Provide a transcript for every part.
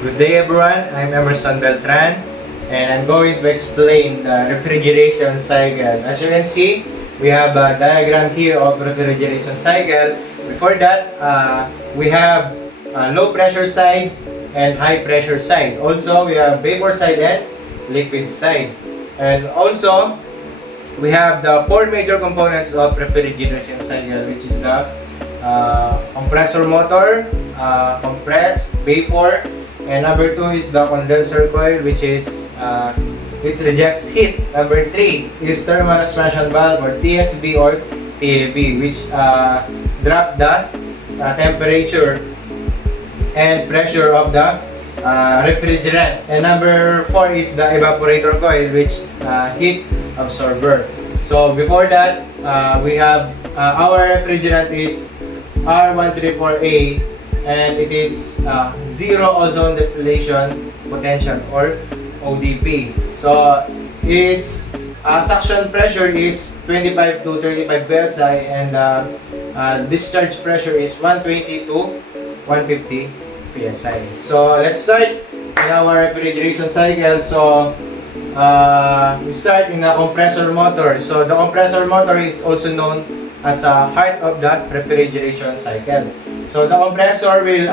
Good day everyone, I'm Emerson Beltran and I'm going to explain the refrigeration cycle. As you can see, we have a diagram here of refrigeration cycle. Before that, we have low pressure side and high pressure side. Also, we have vapor side and liquid side. And also, we have the four major components of refrigeration cycle, which is the compressor motor, compressed vapor, and number 2 is the condenser coil, which is it rejects heat. Number 3 is thermal expansion valve, or TXV or TAV, which drop the temperature and pressure of the refrigerant. And number 4 is the evaporator coil, which heat absorber. So before that, we have our refrigerant is R134A, and it is zero ozone depletion potential, or ODP. So is suction pressure is 25 to 35 psi, and discharge pressure is 120 to 150 psi. So let's start in our refrigeration cycle. So we start in a compressor motor. So the compressor motor is also known as a heart of the refrigeration cycle. So the compressor will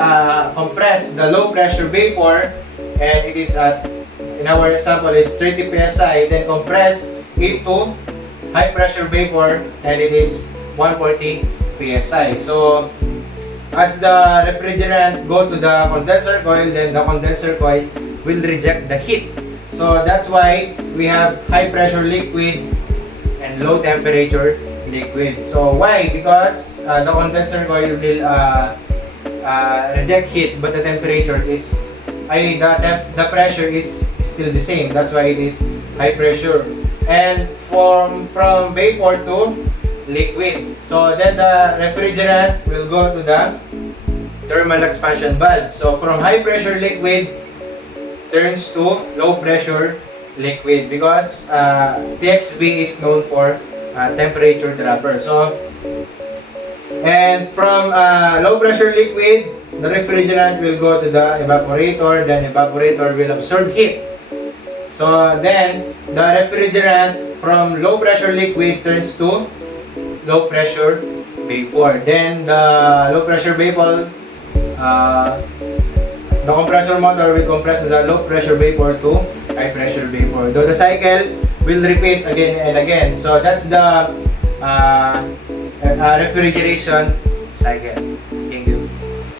compress the low pressure vapor, and it is at, in our example, is 30 psi, then compress into high pressure vapor, and it is 140 psi. So as the refrigerant go to the condenser coil, then the condenser coil will reject the heat. So that's why we have high pressure liquid and low temperature liquid. So why? Because the condenser coil will reject heat, but the temperature is the pressure is still the same. That's why it is high pressure. And from vapor to liquid. So then the refrigerant will go to the thermal expansion valve. So from high pressure liquid turns to low pressure liquid, because TXV is known for temperature dropper. So, and from low pressure liquid, the refrigerant will go to the evaporator, then evaporator will absorb heat. So then the refrigerant from low pressure liquid turns to low pressure vapor. Then the low pressure vapor, the compressor motor will compress the low pressure vapor to high pressure vapor. Though the cycle will repeat again and again. So that's the refrigeration cycle.